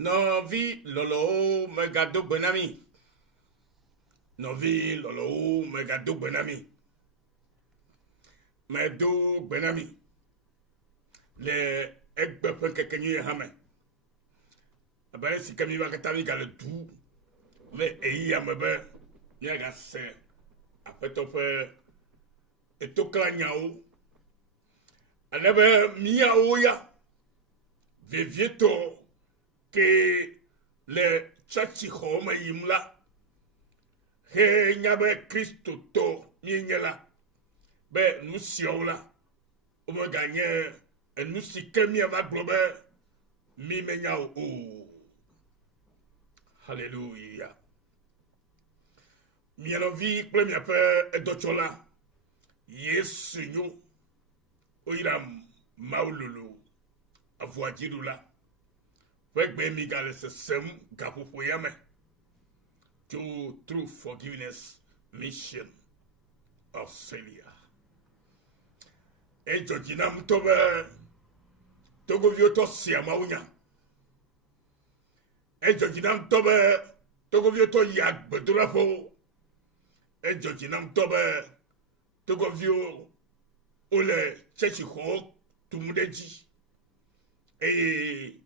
Novi lolo megado benami. Novi lolo megado benami. Medo benami. Le egbe penke kenyi hame. Abale si kami wakatami ka le du. Me eyi amebe. Nyaga se. Apetope. Etokla nyao. Anebe miao ya. Vevieto. Que le chachi home yimla he nyabe Kristo to minyela be nusiola o me gagné nous si kemi va globe mi menya o hallelujah mi envie premier peu edochola yesu nyo oiram maululu avoadilula Wegbe migale se sem gapupo yame to true forgiveness mission Australia. E jojinam tobe togo vioto siama unya. E jojinam tobe togo vioto yag bedurapo. E jojinam tobe togo vio ole chechi ho tumudeji. E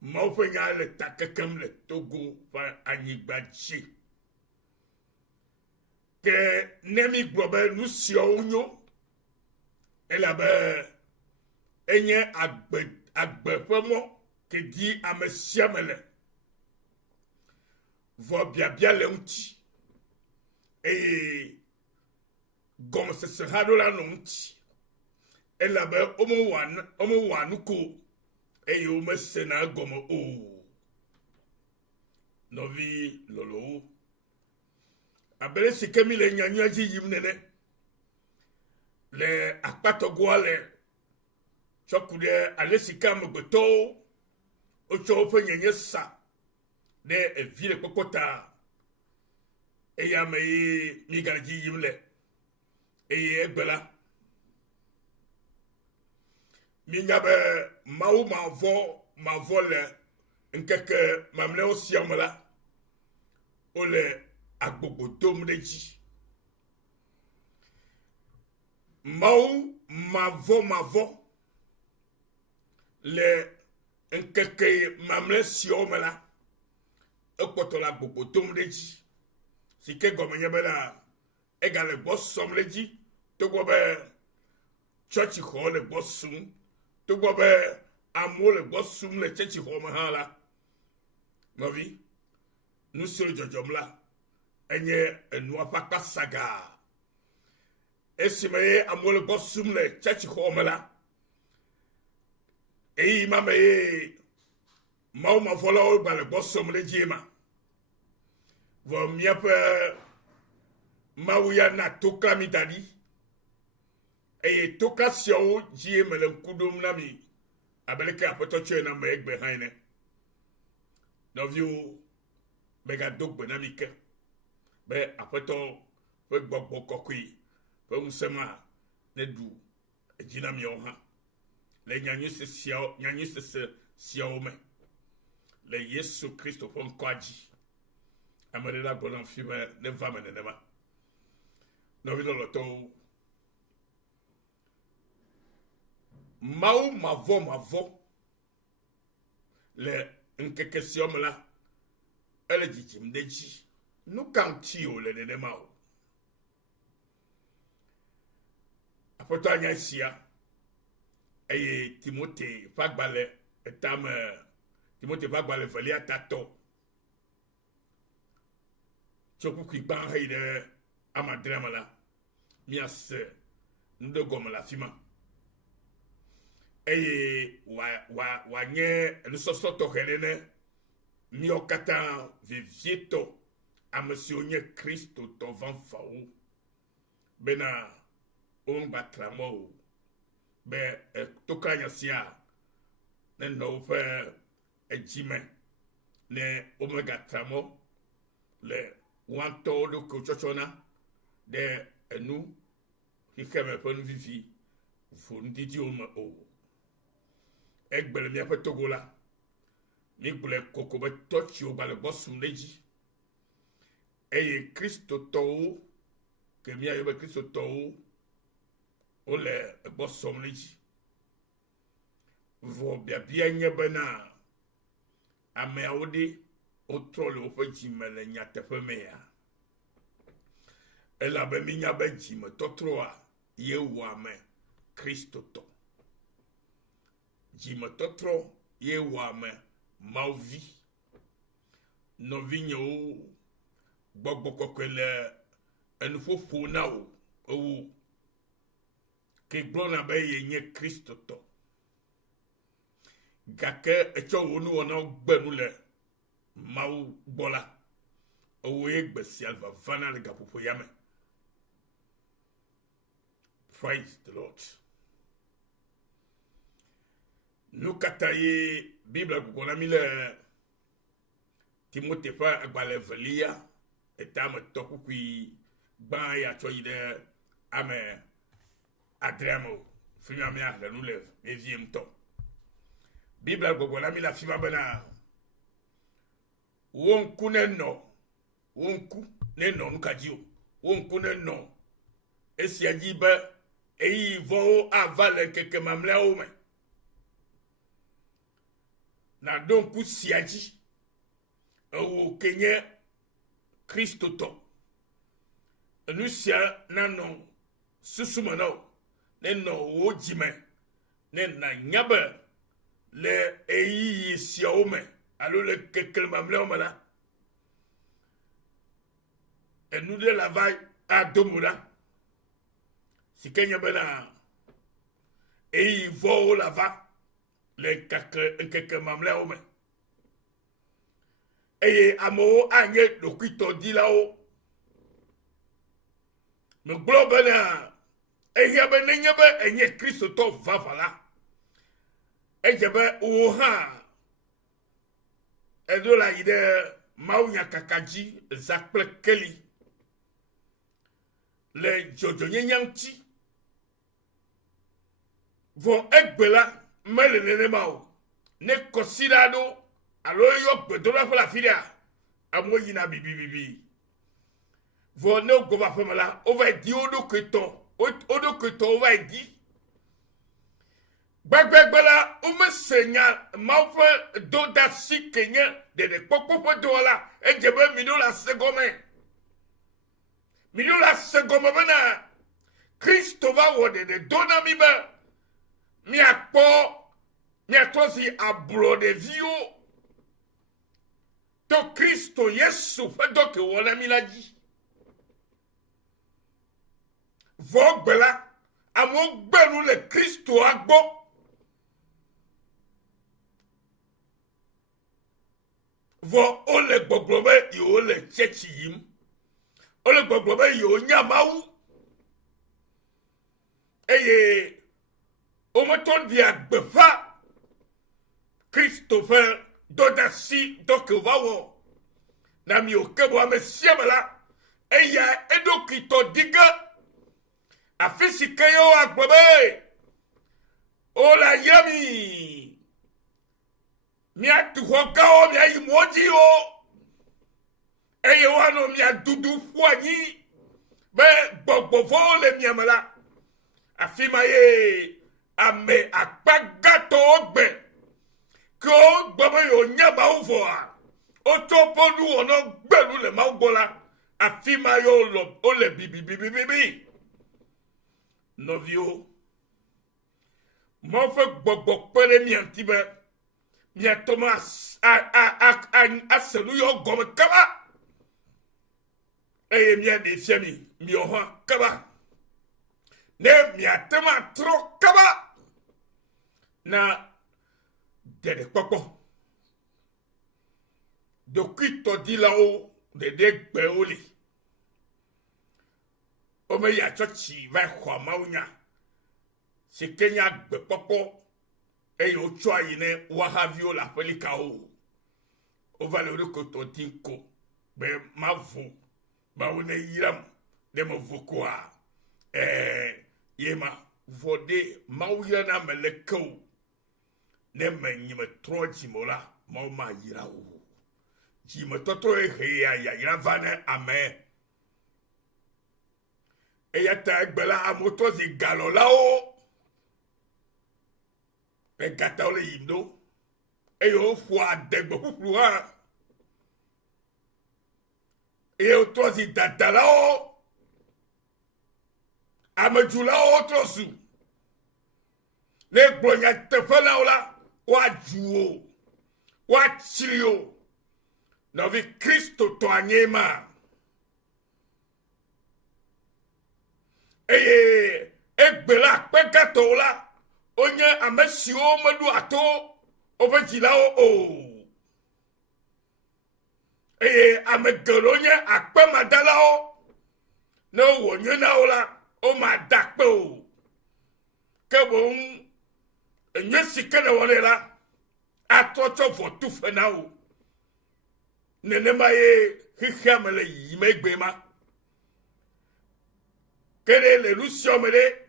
Maupenya le takakam le Togo fa anigbachi. Que nemi globe nous sionyo. Elabe enye agbe femo que di amesiamele. Vo bia le unti. E gom se sehado la nunti. Elabe omo wanuko. Eyo me sena gomo o. Novi lolo. Abele si kemi le nyanyaji yimnene. Le akpato gwale. Chokude ale si kam beto. Ocho ofe nyenye sa. De evile kokota. Eya me migaji yimle. Eye egbela. Minyabe maou mavo le nkeke mamle osiamela ole agbogbo tomdeji maou mavo le nkeke mamle siomela ekpotola agbogbo tomdeji sike gomenye la egale bossomleji togobe church ho le bossum Togo be amole bossum le chechi home hala. Novi. Nous sur jojom la. Enye enwa paka saga. Esimeye amole bossum le chechi home la. Eyi mame ma vola o ba le bossum le jema. Vo miape mawuya na toka mitadi. Eye toka siyo jiye mele kudum nami abeleke apoto chwe na me egbe haine novio mega dogbe nami ke be apoto we gbogbo kokui we unsema ne du ejina mi oha le nyanyu se siyo me le Yesu Kristo pon kwaji amere la bolan fibe ne vame ne nema novio loto Mau mavo le nkeke siomla ele jijim deji nu kan tio le ne mau apoto anya sia eye Timote fagbale etam Timote fagbale vali atato choku kwiban haide amadremala mias ndo gomla fima Eye wa nye nusoso to helene miokata vivieto a monsieur nye Christo to van faou bena on batramo be toka nyasia ne no fe ejime ne omega tramo le wanto do kochochona de enu hikeme pon vivi fondidi o egbele mi ape Togo la mi gbole koko be tɔtsi o gbalẽ gbɔ sum ɖe dzi eye kristotɔwo ke míayɔ be kristotɔwo wole egbɔ sɔm ɖe dzi vɔ biabia nye bena ameawo ɖe wotrɔ le woƒe dzime le nyateƒe mea elabe minya be dzime tɔtrɔa ye wɔ ame kristotɔ dzime tɔtrɔ ye wɔ ame mawuvi nɔvinyewo gbɔgbɔ kɔkɔe le enuƒoƒo na wo ewo ke gblɔna be ye nye kristotɔ gake etsɔ wo nuwɔnawo gbenu le mawu gbɔ la ewo ye gbe sia vana le gaƒoƒo ya me. Praise the Lord. Nu katã ye Bible gblɔna mi le Timote ƒe agbalẽ velia etame tɔkukui gbã ya tsɔ yi ɖe ame adrea me o fi ma míahle nu le evie ŋutɔ. Bible gblɔna mi le afi ma bena wo ŋku nenɔ nukadzi o wo ŋku nenɔ esia dzi be eyi vɔwo ava le ŋkeke mamlɛawo me na ɖo ŋku sia dzi ewo ke nye kristotɔ enu sia nanɔ susume na wo nenɔ wo dzime ne nanya be le eyiyi siawo me alo le ŋkeke mamlɛawo me la enu ɖe la va ado mo ɖa si ke nye bena eyi vɔwo la va le ŋkeke mamlɛawo me eye amewo anye ɖokuitɔdilawo megblɔ bena ehia be nenye be enye kristotɔ vava la edze be wo hã eɖo la yi ɖe mawunyakaka dzi za kple keli le dzɔdzɔnyenya ŋuti vɔ egbe la mele nenema o ne kɔsiɖa ɖo alo eyɔ gbedoɖaƒe le afi ɖea amewo yina bibibibi vɔ ne wogbɔ va aƒeme la wova di wo ɖokuitɔ wova di gbagbagbe la womese nya mawu ƒe dodasi ke nye ɖeɖekpɔkpɔ ƒe dɔwɔla edze be mi ɖo le ase gɔme mi ɖo le ase gɔme bena kristo va wɔ ɖeɖe do na mi be miakpɔ miatrɔ zi ablɔɖeviwo to kristo yesu ƒe dɔ ke wɔ na mi la dzi vɔ gbe la amewo gbenu le kristoa gbɔ vɔ wole gbɔgblɔ be yewo le tsɛtsi yim wole gbɔgblɔ be yewo nya mawu eye wometɔ ɖia gbeƒã kristo ƒe dɔdasi dɔ ke va wɔ na mi o ke bo ame sia me la eya eɖokuitɔ di ge afi si ke yewo agblɔ be wole ayra mi miatu xɔ gãwo miayi mɔ dzi o eye woanɔ mia dudu ƒu anyi be gbɔgbɔ vɔwo le mia me la afi ma ye ame akpa gãtɔwo gbe ke wogbɔ be yewo nya mawu vɔa wotsɔ woƒe nuwɔnɔ gbenu le mawu gbɔ la afi ma ye wole bibibibibi nɔviwo mawu ƒe gbɔgbɔ kpe ɖe mia ŋuti be miatɔ me ase nu yɔ gɔme kaba eye miaɖe fia miɔ hã kaba ne miate me atrɔ kaba na ɖeɖekpɔkpɔ ɖokuitɔdilawo ɖeɖe gbewo li wome yi atsɔtsi va xɔ mawunya si ke nya gbekpɔkpɔ eye wotsɔ ayi ne woahaviwo le aƒelikawo wova le ɖokuitɔ dim ko be mavo mawu ne yram ne mevo koa ye ma vɔ ɖe mawu yrana me le ke o ne me nyime trɔ dzime la Moma yirao. Jime toto ya yira vane amen. E yata egbela amoto zi galo lao. E gata ole yimdo. E yo fwa degbo fufluwa. E yo to zi dada lao. Amejou lao trosu. Ne glonya tefe lao la. Wa juo. Wa chilio. Novi Kristo to anyema. Eye egbela pekato la. Onye amesio medu ato. Ovejila o. Eye amegelonye akpe madala o. No wonye na o la. O madakpe o. Kebon. Enye sikene wone la. Atocho votu fena o. Nenema ye hihamele yimegbema. Kene le lusiomele.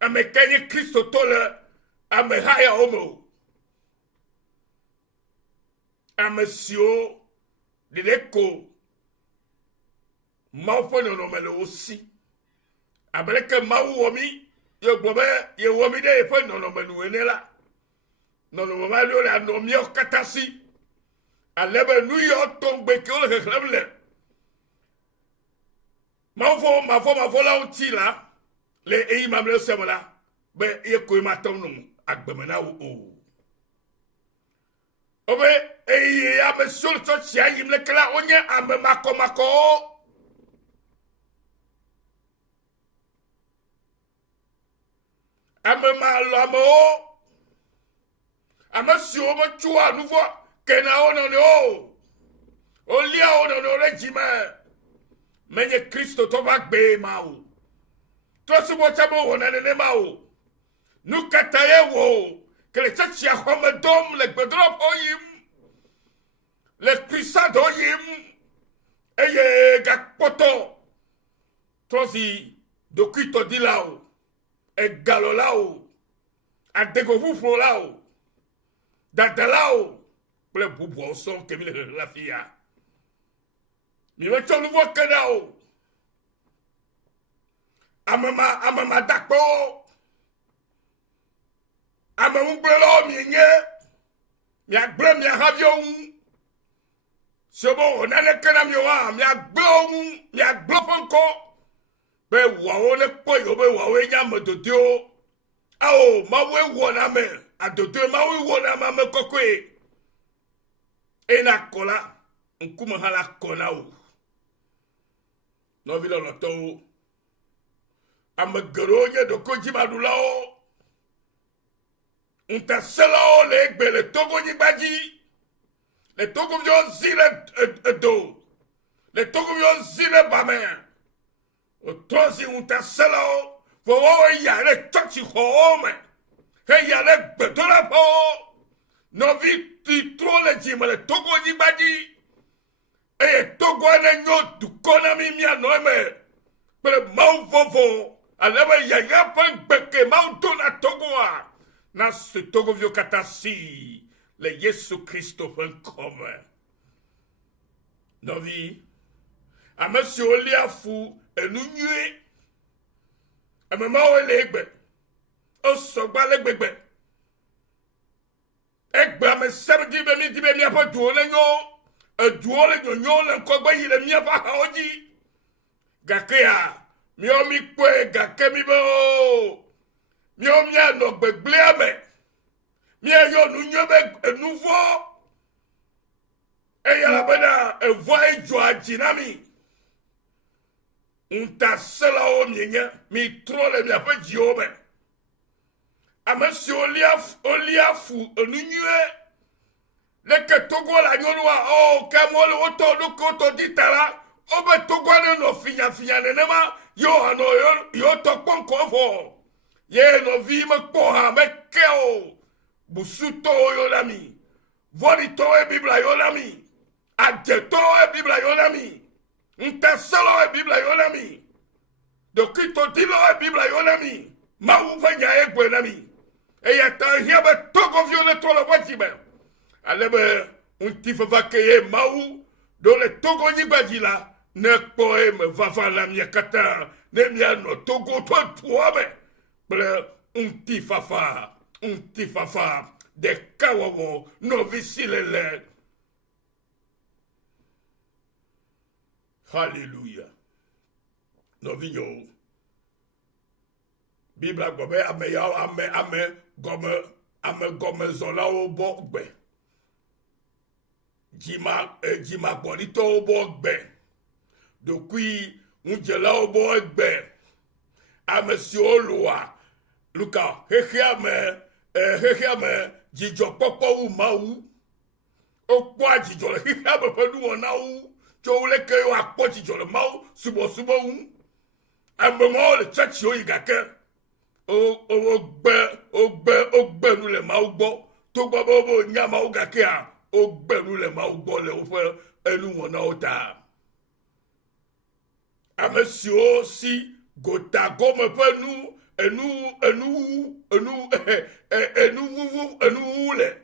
Ame kenye Kristo tole. Ame haya homo. Ame sio. Dideko. Maufo nonomele osi. Abeleke mau womi. Ye gbobe. Ye womi de efe nonomele wenela. Nonomele le anomi okatasi. Alebe New York tombe ke ole khlemle. Mafo la uti la. Le imam le semla. Be ye ko matom no agbemena o. Obe ya me sul so tia yim le kala onye ame mako. Ame ma lo amo. Ame si o mo chua nouveau Kena ono no. Olia ono no regime. Menye Kristo to bagbe mao. To subo chabo wona nene mao. Nukata ye wo. Que le tchia home dom le bedrop oyim. Le puissant oyim. Eye gakpoto. Tosi dokuito dilao. E galolao. A degovu lao. Dadalao. Le boubou son que la fille. Mi me chon nouveau kedao. Amama dakpo. Amamumbrelo mi nye. Mi agble mi avion. Sebo nane kena mi wa mi agble fonko. Be wawo ne koyo be wawo nyam dodio. Ao mawe wona me. Adodio mawe wona ma me kokwe. Ena kola, nkuma hala kola o. No vilo loto. Amegeronye do koji madula o. Unta sela o le egbe le togo nyibaji. Le togo vyo zile do. Le togo vyo zile bame. O tozi unta sela o. Fowo ya le chochi hoome. He ya le bedola po. Novi ti trole jima le togo ni badi. E togo ane nyo dukona mi mia noeme. Pele mau vovo. Alebe ya yapan beke mau dona togo a. Na se togo vyo katasi. Le Yesu Christo fen kome. Novi. Ame si olia fu enu nye. Ame mau elegbe. O sogba legbegbe. Egba me sebdi be mi dibe mi apa duole nyo. Duole nyo le nkogba yile mi apa haoji. Gake ya. Mi o mi kwe gake mi bo. Mi o mi ano gbegble ame. Mi a yo nu nyo be nouveau. E ya la bena e voye jo ajinami. Unta sela o mienya. Mi trole mi apa jiobe. Ame si oliafu onunye. Leke togo la nyonwa o kemole oto lukoto ditala. Obe togo no finya nenema. Yo ano yo to ponko fo. Ye no vi me koha me keo. Busuto yo lami. Vorito e bibla yo lami. Ajeto e bibla yo lami. Nteselo e bibla yo lami. Dokito dilo e bibla yo lami. Ma uvenya e gwe lami. E ya ta hiabe togo viole to la wajibe. alebe unti fafa keye mau do le togo nyibaji la ne kpoe me vafa la mia kata ne mia no togo to tuabe ble unti fafa de kawawo no visilele. Hallelujah. No vinyo Bible gobe ame ya ame gome zola obo gbe jima bonito obo gbe dokui unjela obo gbe ame si olua luka hehe ame jijo popo u mau okpo ajijo le hehe ame pedu wona u jo le ke o akpo jijo le mau subo u ame mo le church o igake ogbe nu le ma ugbo to gbo bo nya ma uga ke a ogbe nu le ma ugbo le o fe enu won na ota amesio si gota gome pe nu enu le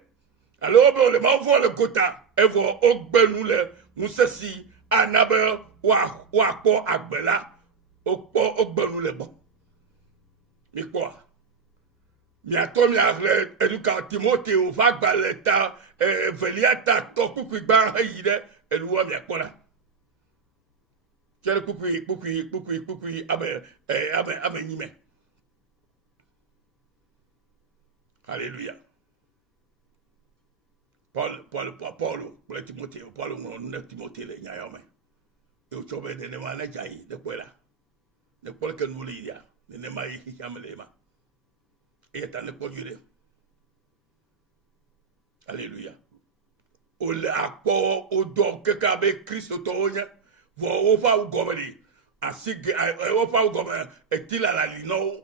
alo be le ma vo le gota evo ogbe nu le musesi anabe wa po agbela opo ogbe nu le bon mi quoi mi atomi avle eduka Timote o va gbaleta veliata to kuku gba yire eluwa mi akola kere kuku abe nyime. Hallelujah. Paul pour Timote Paul on Timote le nyayome e o chobe de ne wana jai de kwela ne Paul ke no liya ne mai hiamelema et dans le conjuré. Alléluia. O le akpo o do ke ka be Kristo to onya vo o fa u gomeri asige o fa u gomeri etila la lino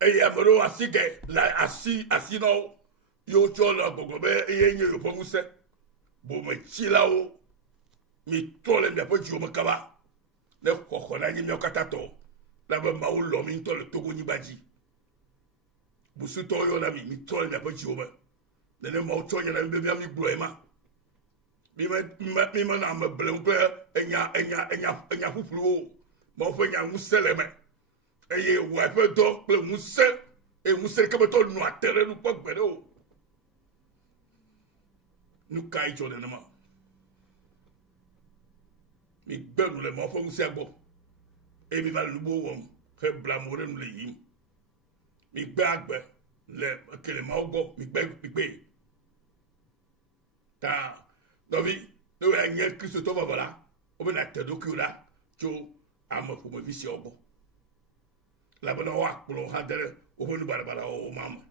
e ya mero asige la asino yo chola gogobe e yenye yo ponguse bo me chila o mi tole mi apoji o makaba ne kokona nyi mi okatato la be ma o lo mi tole togo nyi baji busu to yo na mi tole mi apoji o me ne ma o tonya na mi mi gloema mi ma na me blempe enya fufulu ma o fe nya museleme eye wa fe do ple musel e musel ke beto no atere no pokbere o nu kai jo de na ma mi gbenu le ma fo musel bo e mi va lubo won he blamore nu le yim mi gbe agbe le kele ma ogo mi gbe ta dovi no ya nye Kristo to baba o be na tedoku la jo amo ko mo visi ogo la bona wa plo ha dere o honu barabara o mama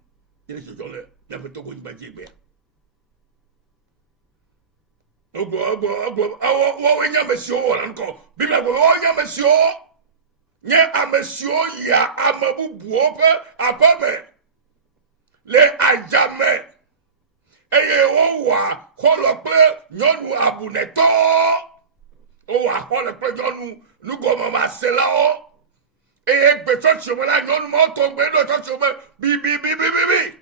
ile so jole ya fe to go nba jegbe ogbo awo wo nya mesio wala nko biblia go wo nya mesio nye amesio ya amabubu ope apame le ajame eye wo wa kolo pe nyonu abuneto o wa kolo pe nyonu nugo mama sela o eye gbe church mo la nyonu mo to gbe do church mo bi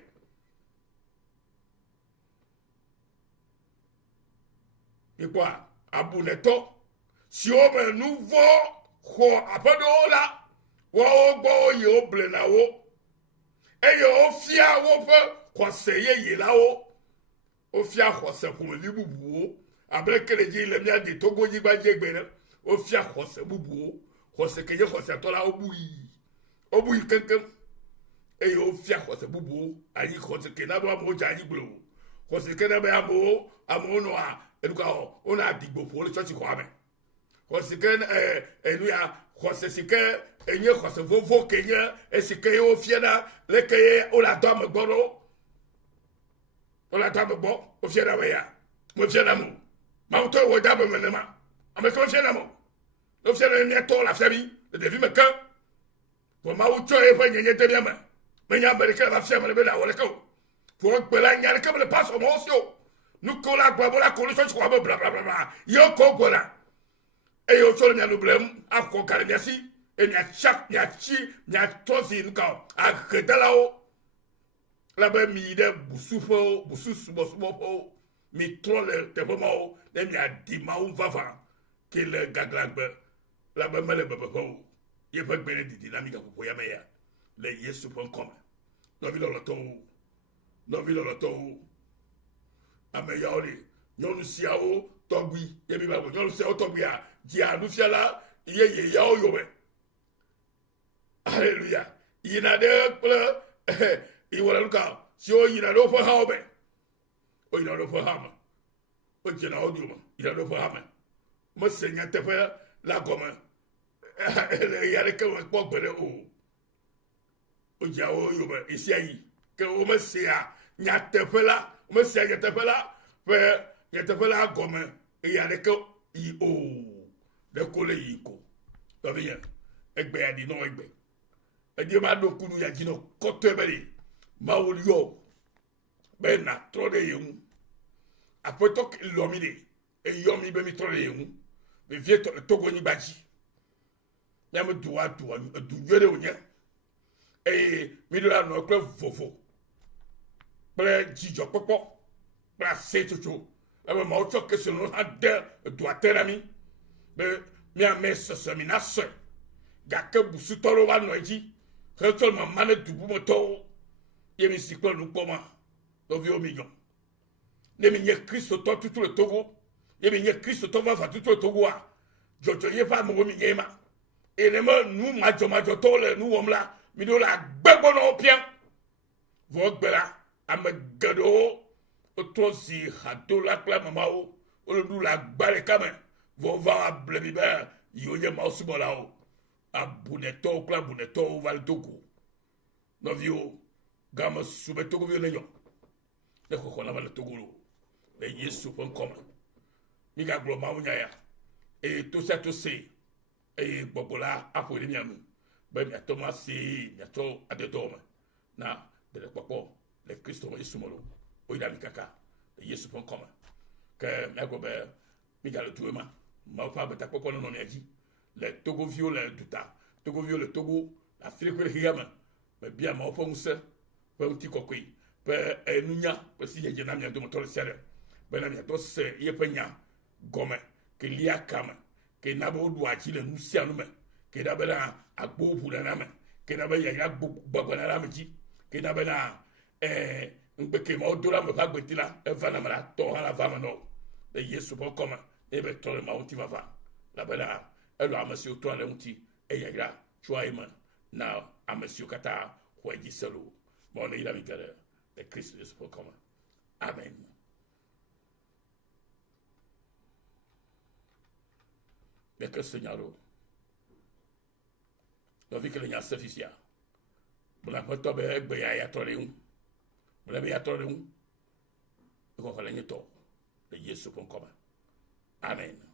ikwa abuneto si o me nouveau ko apedola wo ogbo ye oble na wo eye ofia wo fe konseye ye la wo ofia khose ko li bubu abre keleji le mia de togo yi ba jegbe na ofia khose bubu khose ke ye khose to la obuyi kankan eye ofia khose bubu ayi khose ke na ba mo jayi glo khose ke na ba amo no a eduka o ona digbo po le church ko ame Kosiken enuya kosesike enye kosevovo kenya esike o fiena lekeye o la dame gboro o la dame gbo o fiena weya mo fiena mu ma to wo dame menema ame ko fiena mo o fiena ne to la fabi de devi me kan pour ma o to e fa nyenye te bien me nya amerika la fiena me be la wole ko pour gbe la nya ke le passe mo sio nu ko la gbo la ko le so ko bla bla bla yo ko gbola e yo cholo nya nublem akko kare nyasi e nya chak nya chi nya tozi nka akedala o la be mi de busufo busu subo mi trole te mo de mi adima un vava que le gaglagbe la be mele bebe po ye pe gbere di dynamique ko ya meya le yesu.com no vi lo to ameya ori nyonu siawo togbi ye bi ba bo nyonu siawo togbi a ji anu fiala ye ya o yo be hallelujah ina de ple iwala luka si o ina do fo ha obe o ina do fo ha ma o jena o duma ina do fo ha ma mo senya te fe la goma ya de ke o po gbere o ja o yo be isi ayi ke o mo se a nya te fe la o mo se nya te fe la fe ya te fe la goma ya de ke i o de ko le yi ko to bien egbe ya di no egbe edi ma do kunu ya jino kote beri ma wol yo be na trode yemu apoto lomide e yomi be mi trode yemu be vie togo ni baji ya me duwa du yere onya mi do la no kle fofo ple jijo popo pra se chuchu e ma o cho ke se no ha de do aterami be mi a messe seminasse ga ke busu toro wa no eji Retol ma mane dubu moto ye mi siklo nu poma do vi o million ne mi nye Kristo to tout le Togo ye mi nye Kristo to va tout le Togo a jojo ye fa mo mi nyema e ne ma nu ma jo to le nu womla mi do la gbegbo no pia vo gbera amegado o to si hado la kla mama o le du la gbare kame vo va blebi ba yo ye ma osubola o abuneto kla buneto valdogo novio gama subeto vio nenyo ne ko na vale togolo le yesu.com mi ga gloma unya ya to se bobola apo ni mianu be mi Thomas mi to adetoma na de le popo le Kristo yesu molo o ida mi kaka le yesu.com que me go be mi ga le tuema ma fa beta popo no mi aji le Togo vio le duta Togo vio le Togo l'Afrique le Hiyama mais bien ma oponse pe un ti kokoi pe enunya pe si je na mi do motor sere be na mi to se ye penya gome ke lia kama ke na bo du achi le nusia no me ke da be na agbo pu na me ke na be ya gbogbo na me ji ke na be na ngbe ke ma odora me ba gbetila e va na mara to hala va ma no de yesu.com e be to ma unti va va la be na elo amasi oto ale unti e ya ira choiman na amasi okata hoji selo bon ila mikere de Christ yesu.com amen de que señaro no vi que le nya sefisia bula poto be egbe ya tore un bula be ya tore un ko ko le nyeto de yesu.com amen